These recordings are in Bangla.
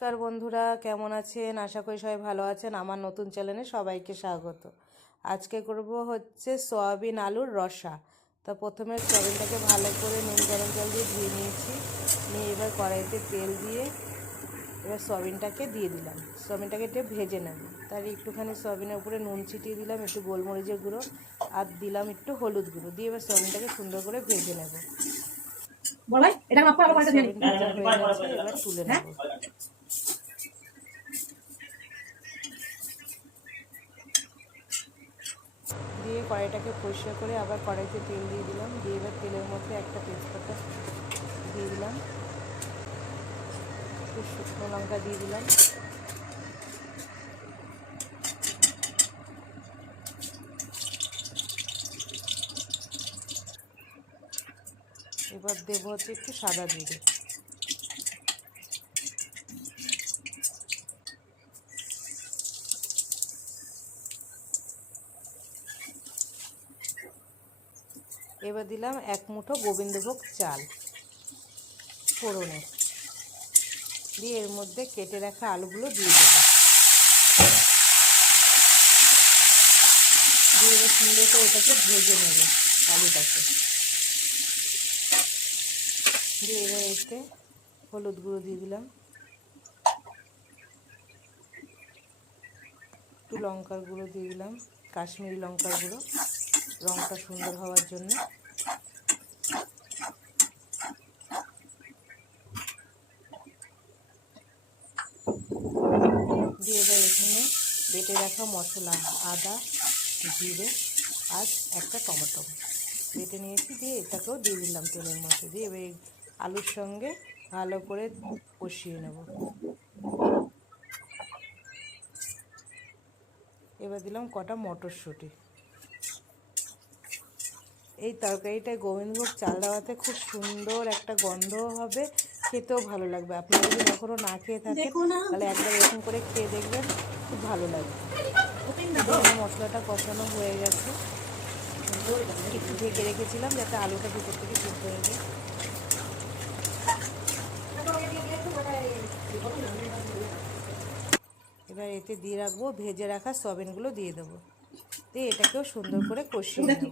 নমস্কার বন্ধুরা, কেমন আছেন? আশা করি সবাই ভালো আছেন। আমার নতুন চ্যানেলে সবাইকে স্বাগত। আজকে করব হচ্ছে সয়াবিন আলুর রসা। তো প্রথমে সয়াবিনটাকে ভালো করে নুন গরম জল দিয়ে ধুয়ে নিয়েছি। নিয়ে এবার কড়াইতে তেল দিয়ে এবার সয়াবিনটাকে দিয়ে দিলাম। সয়াবিনটাকে একটু ভেজে নেব। তার একটুখানি সয়াবিনের উপরে নুন ছিটিয়ে দিলাম, একটু গোলমরিচের গুঁড়ো আর দিলাম একটু হলুদ গুঁড়ো দিয়ে এবার সয়াবিনটাকে সুন্দর করে ভেজে নেব। এবার তুলে নেব। দিয়ে কড়াইটাকে পরিষ্কার করে আবার কড়াইতে তেল দিয়ে দিলাম। দিয়ে এবার তেলের মধ্যে একটা তেজপাতা দিয়ে দিলাম, একটু শুকনো লঙ্কা দিয়ে দিলাম, এবার দেবো হচ্ছে একটু সাদা জিরে। এবার দিলাম এক মুঠো গোবিন্দভোগ চাল ফোড়নে। দিয়ে এর মধ্যে কেটে রাখা আলুগুলো দিয়ে দেবো। দিয়ে এবার সুন্দর করে এটাকে ভেজে নেব আলুটাকে। দিয়ে এবার এতে হলুদ গুঁড়ো দিয়ে দিলাম, একটু লঙ্কার গুঁড়ো দিয়ে দিলাম, কাশ্মীরি লঙ্কার গুঁড়ো, রঙটা সুন্দর হওয়ার জন্য। দিয়ে এবার এখানে বেটে রাখা মশলা আদা, জিরে আর একটা টমেটো বেটে নিয়েছি, দিয়ে এটাকেও দিয়ে দিলাম তেলের মধ্যে। দিয়ে এবার আলুর সঙ্গে ভালো করে কষিয়ে নেব। এবার দিলাম কটা মটরশুঁটি। এই তরকারিটায় গোবিন্দভোগ চাল দেওয়াতে খুব সুন্দর একটা গন্ধও হবে, খেতেও ভালো লাগবে। আপনারা যদি কখনো না খেয়ে থাকেন তাহলে একবার এরকম করে খেয়ে দেখবেন, খুব ভালো লাগবে। মশলাটা কষানো হয়ে গেছে, একটু ঢেকে রেখেছিলাম যাতে আলুটা ভিতর থেকে সিদ্ধ হয়ে যায়। এবার এতে দিয়ে রাখবো ভেজে রাখা সয়াবিনগুলো দিয়ে দেবো। দিয়ে এটাকেও সুন্দর করে কষিয়ে নেব।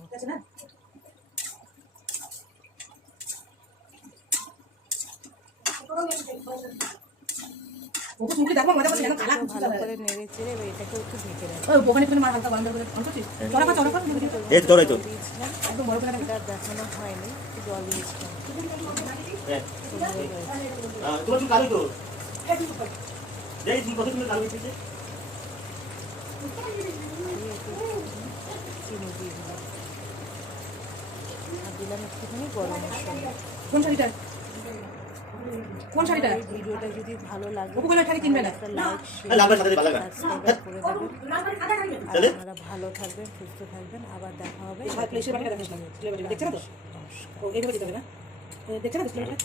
ভালো করে নেড়ে চেড়ে এবার এটাকে একটু ঢেকে রাখবো। এটা দেখানো হয়নি, জল দিয়েছিলাম। চিনি দিয়ে দিলাম আর দিলাম একটুখানি গরম মশলা। কোন শাড়িটা? ভিডিওটা যদি ভালো লাগে একটা লাইক শেয়ার সাবস্ক্রাইব করে দেবেন। আপনারা ভালো থাকবেন, সুস্থ থাকবেন। আবার দেখা হবে। নমস্কার।